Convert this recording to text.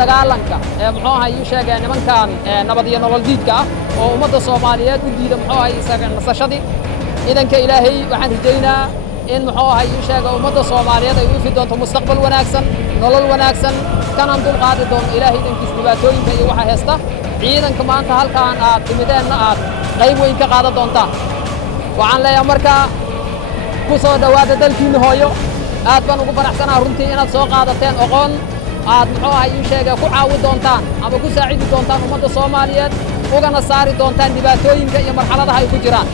dagaalanka muxuu ahay sheegay nimankan nabad iyo nolol diidka ah oo ummadda Soomaaliyeed u diida muxuu ahay isaga nasashadii idanka Ilaahay waxaan rajaynaa in muxuu ahay sheegay ummadda Soomaaliyeed ay u fi doonto mustaqbal wanaagsan nolol wanaagsan kana dul qaadi doon Ilaahay idankiis dhibaatooyinka iyo waxa heesta ciidanka maanta halkaan aad timideenna aad qayb weyn ka qaadan doontaan waxaan leeyahay markaa ku soo dhawaada dalkiina hooyo aad baan ugu faraxsanahay runtii inaad soo qaadateen aqoon aad muxuu ahay sheegay ku caawin doontaan ama ku saacidi doontaan ummadda Soomaaliyeed ugana saari doontaan dhibaatooyinka iyo marxaladaha ay ku jiraan